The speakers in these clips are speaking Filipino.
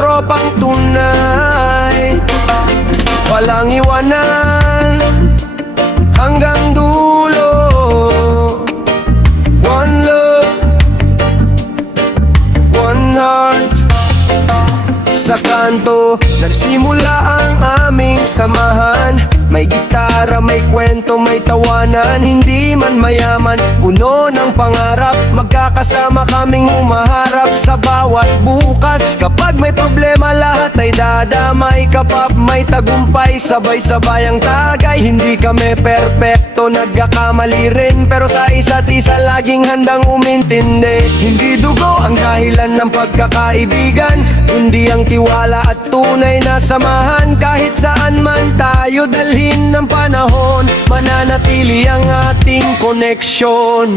tropang tunay, walang iwanan hanggang dulo. One love, one heart. Sa kanto nagsimula ang aming samahan. May gitara, may kwento, may tawanan. Hindi man mayaman, puno ng pangarap. Magkakasama kaming humaharap sa bawat bukas. Kapag may problema, lahat ay dadamay. Kapag may tagumpay, sabay-sabay ang tagay. Hindi kami perpekto, nagkakamali rin, pero sa isa't isa laging handang umintindi. Hindi dugo ang dahilan ng pagkakaibigan, kundi ang tiwala at tunay na samahan. Kahit saan man tayo dalhin ng panahon, mananatili ang ating koneksyon.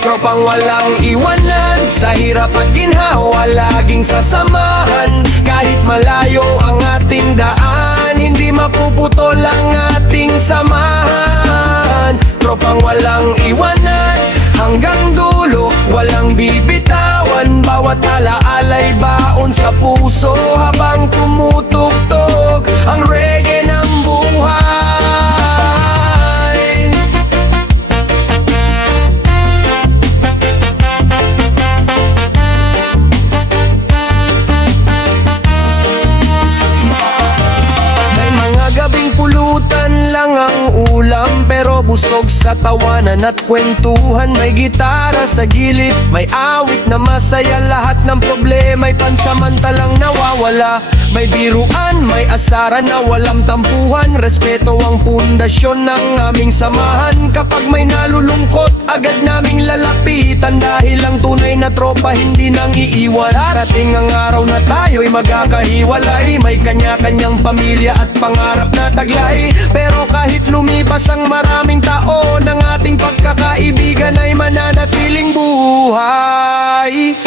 Tropang walang iwanan, sa hirap at ginhawa laging sasamahan. Kahit malayo ang ating daan, hindi mapuputol ang ating samahan. Tropang walang iwanan hanggang dulo, walang bibitawan. Bawat alaala'y baon sa puso habang tumutugtog ang reggae ng buhay. May mga gabing pulutan lang ang ulam, pero busog sa tawanan at kwentuhan. May gitara sa gilid, may awit na masaya. Lahat ng problema'y pansamantalang nawawala. May biruan, may asaran na walang tampuhan. Respeto ang pundasyon ng aming samahan. Kapag may nalulungkot, agad naming lalapitan, dahil ang tunay na tropa hindi nang iiwan. Darating ang araw na tayo'y magkakahiwalay. May kanya-kanyang pamilya at pangarap na taglay, pero kahit lumipas ang maraming taon, ang ating pagkakaibigan ay mananatiling buhay.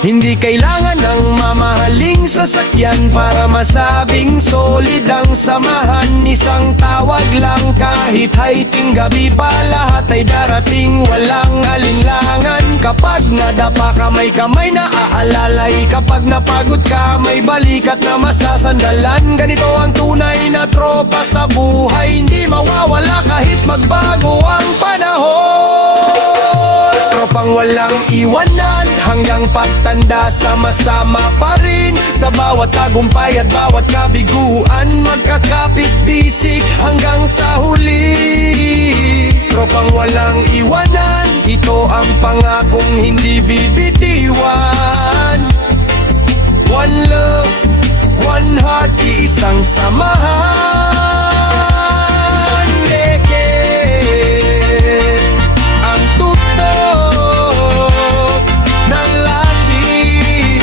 Hindi kailangan ng mamahaling sasakyan para masabing solid ang samahan. Isang tawag lang, kahit haiting gabi pa, lahat ay darating, walang alinlangan. Kapag nadapa ka, may kamay na aalalay. Kapag napagod ka, may balikat na masasandalan. Ganito ang tunay na tropa sa buhay, hindi mawawala kahit magbago ang panahon. Tropang walang iwanan hanggang pagtanda, sama-sama pa rin. Sa bawat tagumpay at bawat kabiguan, magkakapit-bisik hanggang sa huli. Tropang walang iwanan, ito ang pangakong hindi bibitiwan. One love, one heart, iisang samahan. Reggae ang tugtog ng langit,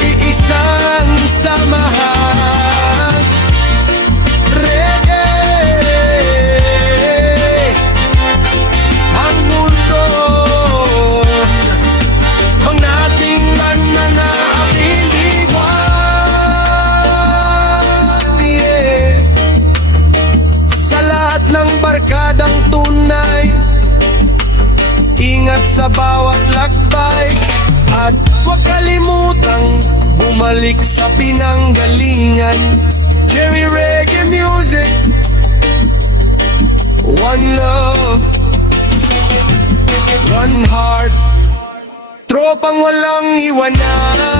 iisang samahan. Reggae ang mundo, ang nating nananabiliwan. Yeah. Sa lahat ng barkadang tunay, ingat sa bawat lakbay, at huwag kalimutang bumalik sa pinanggalingan. Cherry Reggae Music, one love, one heart. Tropang walang iwanan.